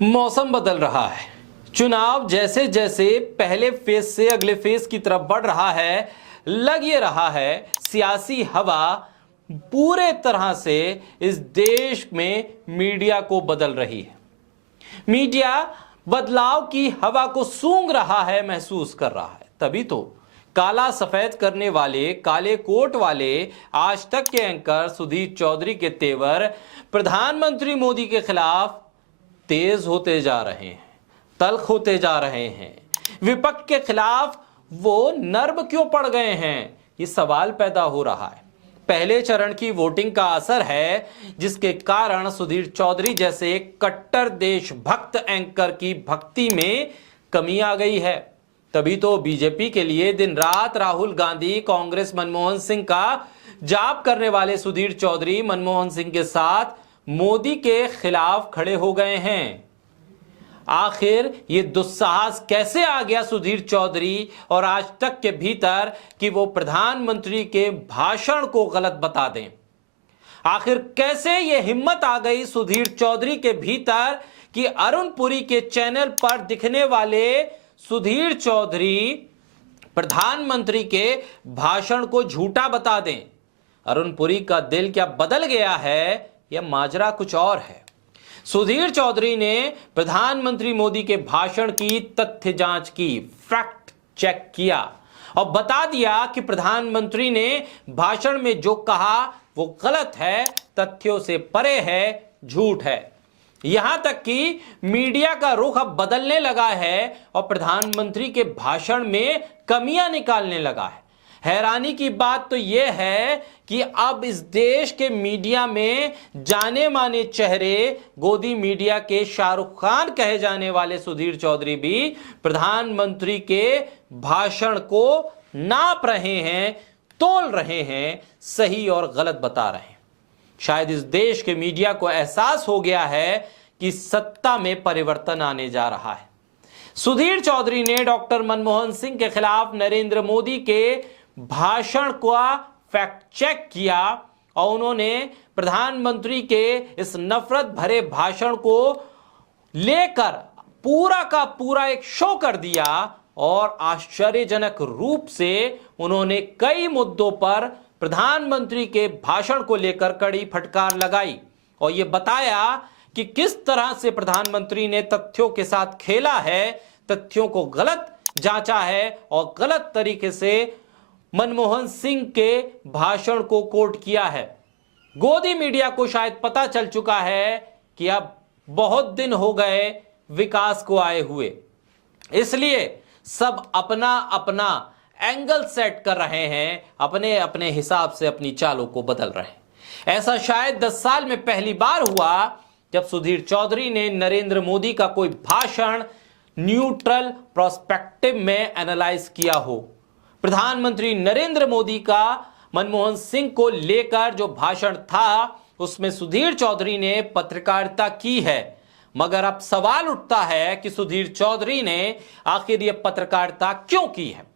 मौसम बदल रहा है। चुनाव जैसे जैसे पहले फेज से अगले फेज की तरफ बढ़ रहा है, लग ये रहा है सियासी हवा पूरे तरह से इस देश में मीडिया को बदल रही है। मीडिया बदलाव की हवा को सूंघ रहा है, महसूस कर रहा है। तभी तो काला सफेद करने वाले, काले कोट वाले आज तक के एंकर सुधीर चौधरी के तेवर प्रधानमंत्री मोदी के खिलाफ तेज होते जा रहे हैं, तल्ख होते जा रहे हैं। विपक्ष के खिलाफ वो नर्म क्यों पड़ गए हैं, ये सवाल पैदा हो रहा है। पहले चरण की वोटिंग का असर है, जिसके कारण सुधीर चौधरी जैसे एक कट्टर देशभक्त एंकर की भक्ति में कमी आ गई है। तभी तो बीजेपी के लिए दिन रात राहुल गांधी, कांग्रेस, मनमोहन सिंह का जाप करने वाले सुधीर चौधरी मनमोहन सिंह के साथ मोदी के खिलाफ खड़े हो गए हैं। आखिर ये दुस्साहस कैसे आ गया सुधीर चौधरी और आज तक के भीतर कि वो प्रधानमंत्री के भाषण को गलत बता दें? आखिर कैसे ये हिम्मत आ गई सुधीर चौधरी के भीतर कि अरुण पुरी के चैनल पर दिखने वाले सुधीर चौधरी प्रधानमंत्री के भाषण को झूठा बता दें? अरुण पुरी का दिल क्या बदल गया है या माजरा कुछ और है? सुधीर चौधरी ने प्रधानमंत्री मोदी के भाषण की तथ्य जांच की, फैक्ट चेक किया और बता दिया कि प्रधानमंत्री ने भाषण में जो कहा वो गलत है, तथ्यों से परे है, झूठ है। यहां तक कि मीडिया का रुख अब बदलने लगा है और प्रधानमंत्री के भाषण में कमियां निकालने लगा है। हैरानी की बात तो यह है कि अब इस देश के मीडिया में जाने माने चेहरे, गोदी मीडिया के शाहरुख खान कहे जाने वाले सुधीर चौधरी भी प्रधानमंत्री के भाषण को नाप रहे हैं, तोल रहे हैं, सही और गलत बता रहे हैं। शायद इस देश के मीडिया को एहसास हो गया है कि सत्ता में परिवर्तन आने जा रहा है। सुधीर चौधरी ने डॉक्टर मनमोहन सिंह के खिलाफ नरेंद्र मोदी के भाषण का फैक्ट चेक किया और उन्होंने प्रधानमंत्री के इस नफरत भरे भाषण को लेकर पूरा का पूरा एक शो कर दिया और आश्चर्यजनक रूप से उन्होंने कई मुद्दों पर प्रधानमंत्री के भाषण को लेकर कड़ी फटकार लगाई और यह बताया कि किस तरह से प्रधानमंत्री ने तथ्यों के साथ खेला है, तथ्यों को गलत जांचा है और गलत तरीके से मनमोहन सिंह के भाषण को कोट किया है। गोदी मीडिया को शायद पता चल चुका है कि अब बहुत दिन हो गए विकास को आए हुए, इसलिए सब अपना अपना एंगल सेट कर रहे हैं, अपने अपने हिसाब से अपनी चालों को बदल रहे हैं। ऐसा शायद 10 साल में पहली बार हुआ जब सुधीर चौधरी ने नरेंद्र मोदी का कोई भाषण न्यूट्रल प्रोस्पेक्टिव में एनालाइज किया हो। प्रधानमंत्री नरेंद्र मोदी का मनमोहन सिंह को लेकर जो भाषण था उसमें सुधीर चौधरी ने पत्रकारिता की है, मगर अब सवाल उठता है कि सुधीर चौधरी ने आखिर ये पत्रकारिता क्यों की है?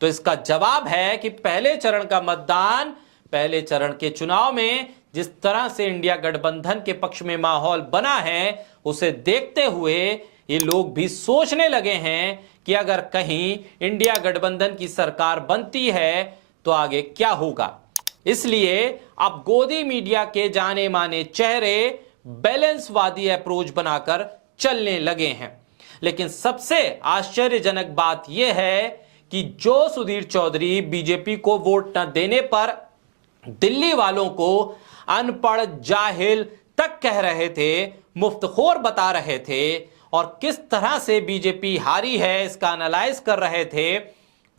तो इसका जवाब है कि पहले चरण का मतदान, पहले चरण के चुनाव में जिस तरह से इंडिया गठबंधन के पक्ष में माहौल बना है, उसे देखते हुए ये लोग भी सोचने लगे हैं कि अगर कहीं इंडिया गठबंधन की सरकार बनती है तो आगे क्या होगा। इसलिए अब गोदी मीडिया के जाने माने चेहरे बैलेंसवादी अप्रोच बनाकर चलने लगे हैं। लेकिन सबसे आश्चर्यजनक बात यह है कि जो सुधीर चौधरी बीजेपी को वोट न देने पर दिल्ली वालों को अनपढ़, जाहिल तक कह रहे थे, मुफ्तखोर बता रहे थे और किस तरह से बीजेपी हारी है इसका एनालाइज कर रहे थे,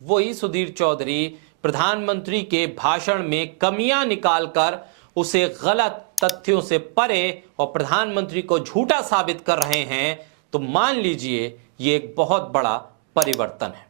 वही सुधीर चौधरी प्रधानमंत्री के भाषण में कमियां निकालकर उसे गलत, तथ्यों से परे और प्रधानमंत्री को झूठा साबित कर रहे हैं। तो मान लीजिए ये एक बहुत बड़ा परिवर्तन है।